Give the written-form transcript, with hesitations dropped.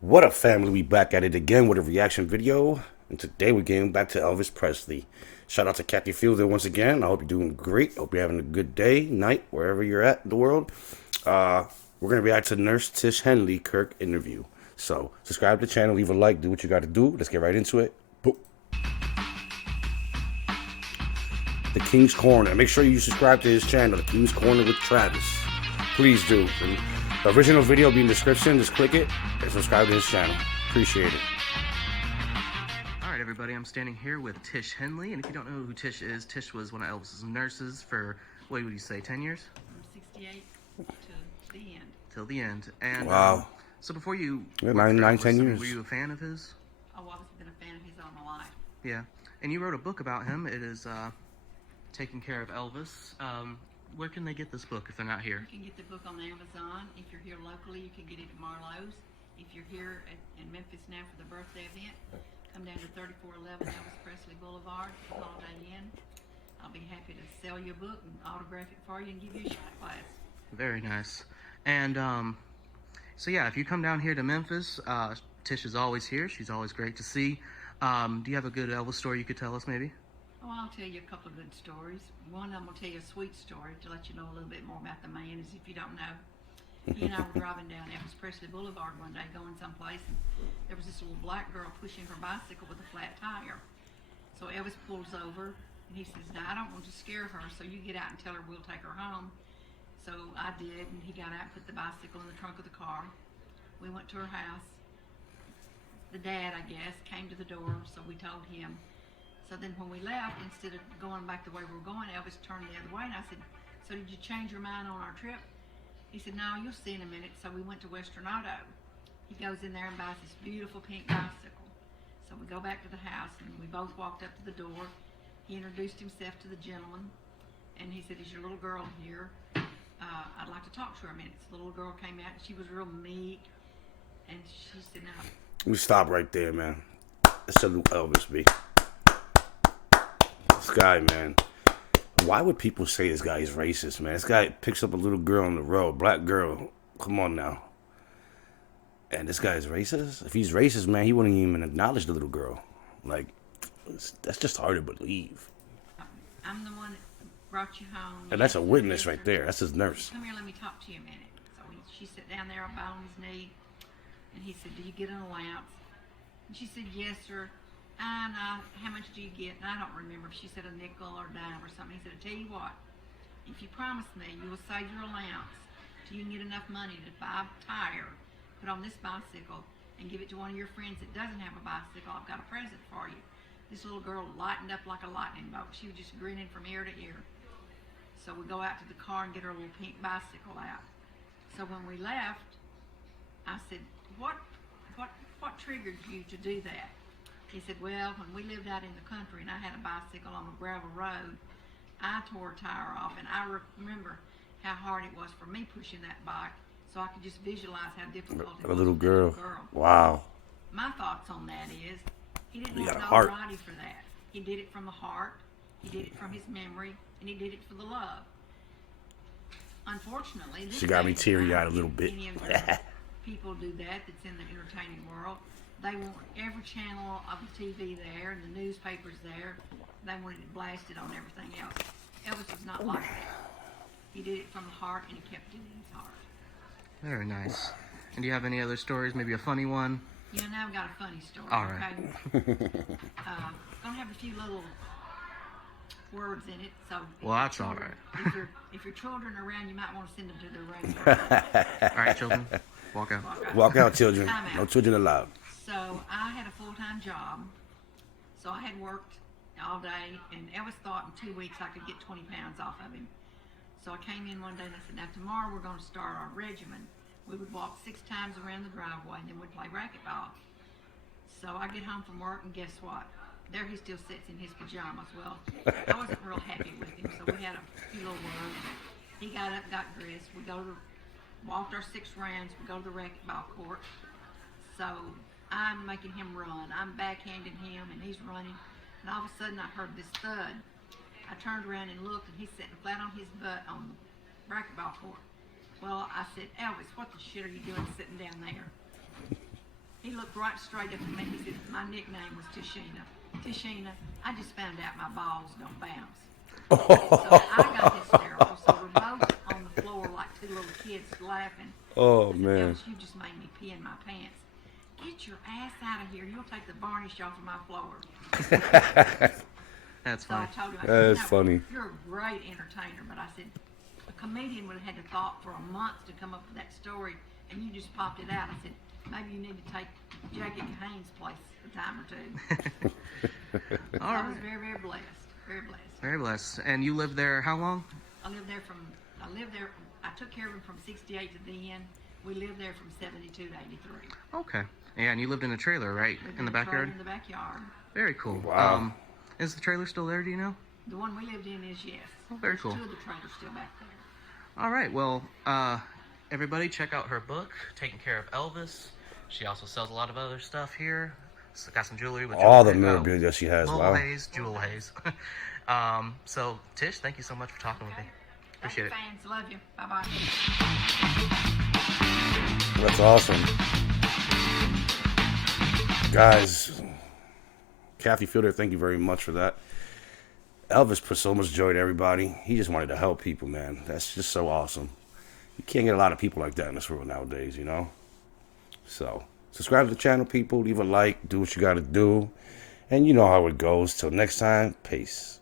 What up, family? We back at it again with a reaction video, and today we're getting back to Elvis Presley. Shout out to Kathy Fielder once again. I hope you're doing great. Hope you're having a good day, night, wherever you're at in the world. Uh, we're gonna react to Nurse Tish Henley Kirk interview. So subscribe to the channel, leave a like, do what you got to do. Let's get right into it. Boom. The King's Corner. Make sure you subscribe to his channel, The King's Corner with Travis. Please do. The original video will be in the description. Just click it and subscribe to his channel. Appreciate it. All right, everybody, I'm standing here with Tish Henley, and if you don't know who Tish is, Tish was one of Elvis's nurses for, what would you say, 10 years? From 68 to the end. Till the end. And Wow. so before you Yeah, worked for 9, Elvis, 10 I mean, years. were you a fan of his? Oh, I've been a fan of his all my life. Yeah. And you wrote a book about him. It is Taking Care of Elvis. Where can they get this book if they're not here? You can get the book on Amazon. If you're here locally, you can get it at Marlowe's. If you're here in Memphis now for the birthday event, come down to 3411 Elvis Presley Boulevard, Holiday Inn. I'll be happy to sell you a book and autograph it for you and give you a shot glass. Very nice. And so yeah, if you come down here to Memphis, Tish is always here. She's always great to see. Do you have a good Elvis story you could tell us, maybe? Oh, I'll tell you a couple of good stories. One, I'm going to tell you a sweet story to let you know a little bit more about the man, as if you don't know. He and I were driving down Elvis Presley Boulevard one day going someplace, and there was this little black girl pushing her bicycle with a flat tire. So Elvis pulls over, and he says, "Now, I don't want to scare her, so you get out and tell her we'll take her home." So I did, and he got out and put the bicycle in the trunk of the car. We went to her house. The dad, I guess, came to the door, so we told him. So then when we left, instead of going back the way we were going, Elvis turned the other way, and I said, "So did you change your mind on our trip?" He said, "No, you'll see in a minute." So we went to Western Auto. He goes in there and buys this beautiful pink bicycle. So we go back to the house, and we both walked up to the door. He introduced himself to the gentleman, and he said, "Is your little girl here? I'd like to talk to her a minute." So the little girl came out, and she was real meek, and she said, "Now, We stop right there, man. Let's salute Elvis, B. This guy, man. Why would people say this guy is racist, man? This guy picks up a little girl on the road, black girl. Come on now. And this guy is racist? If he's racist, man, he wouldn't even acknowledge the little girl. Like, that's just hard to believe. I'm the one that brought you home." And that's a Yes, witness yes, right sir. there. That's his nurse. "Come here, let me talk to you a minute." So she sat down there about on his knee, and he said, "Do you get an allowance?" And she said, "Yes, sir." "And how much do you get?" And I don't remember if she said a nickel or a dime or something. He said, "I tell you what, if you promise me you will save your allowance till you can get enough money to buy a tire, put on this bicycle, and give it to one of your friends that doesn't have a bicycle, I've got a present for you." This little girl lightened up like a lightning bolt. She was just grinning from ear to ear. So we go out to the car and get her little pink bicycle out. So when we left, I said, what triggered you to do that?" He said, "Well, when we lived out in the country and I had a bicycle on a gravel road, I tore a tire off, and I remember how hard it was for me pushing that bike, so I could just visualize how difficult it A was little for that girl. little girl." Wow. My thoughts on that is, he didn't He want got a heart. nobody for that. He did it from the heart, he did it from his memory, and he did it for the love. Unfortunately, this She got me day and teary-eyed time, a little bit. Any of the people do that's in the entertaining world. They want every channel of the TV there and the newspapers there. They wanted it blasted on everything else. Elvis was not like that. He did it from the heart, and he kept it in his heart. Very nice. And do you have any other stories, maybe a funny one? Yeah, now I've got a funny story. All right. Okay? Gonna have a few little words in it, so Well, that's all right. If your children are around, you might want to send them to their room. All right, children, walk out. Walk out, children. Time out. No children allowed. So I had a full-time job, so I had worked all day, and Elvis thought in 2 weeks I could get 20 pounds off of him. So I came in one day and I said, "Now tomorrow we're going to start our regimen." We would walk 6 times around the driveway, and then we'd play racquetball. So I get home from work, and guess what? There he still sits in his pajamas. Well, I wasn't real happy with him, so we had a few little words. He got up, got dressed. We walked our 6 rounds. We go to the racquetball court. So I'm making him run. I'm backhanding him, and he's running. And all of a sudden, I heard this thud. I turned around and looked, and he's sitting flat on his butt on the racquetball court. Well, I said, "Elvis, what the shit are you doing sitting down there?" looked right straight up at me. He said, my nickname was Tishina. Tishina, I just found out my balls don't bounce. So I got hysterical. So we're both on the floor like two little kids laughing. Oh, I said, man. Elvis, you just made me pee in my pants. Get your ass out of here. You'll take the varnish off of my floor. That's So I funny. told him, I That said, is funny. You're a great entertainer, but I said, a comedian would have had to thought for a month to come up with that story, and you just popped it out. I said, maybe you need to take Jackie Kahane's place a time or two. So All I was right. very, very blessed. Very blessed. Very blessed. And you lived there how long? I took care of him from 68 to the end. We lived there from 72 to 83. Okay. Yeah, and you lived in a trailer, right? Lived In the a trailer backyard? In the backyard. Very cool. Wow. Is the trailer still there, do you know? The one we lived in is, yes. Oh, very There's cool. 2 of the trailers still back there. All right. Well, everybody check out her book, Taking Care of Elvis. She also sells a lot of other stuff here. Got some jewelry with All the jewelry, memorabilia she has. Lowell Wow. Hayes, Jewel Hayes. So, Tish, thank you so much for talking with me. Appreciate it. Thank you, fans. Love you. Bye-bye. That's awesome. Guys, Kathy Fielder, thank you very much for that. Elvis put so much joy to everybody. He just wanted to help people, man. That's just so awesome. You can't get a lot of people like that in this world nowadays, you know? So, subscribe to the channel, people. Leave a like. Do what you got to do. And you know how it goes. Till next time, peace.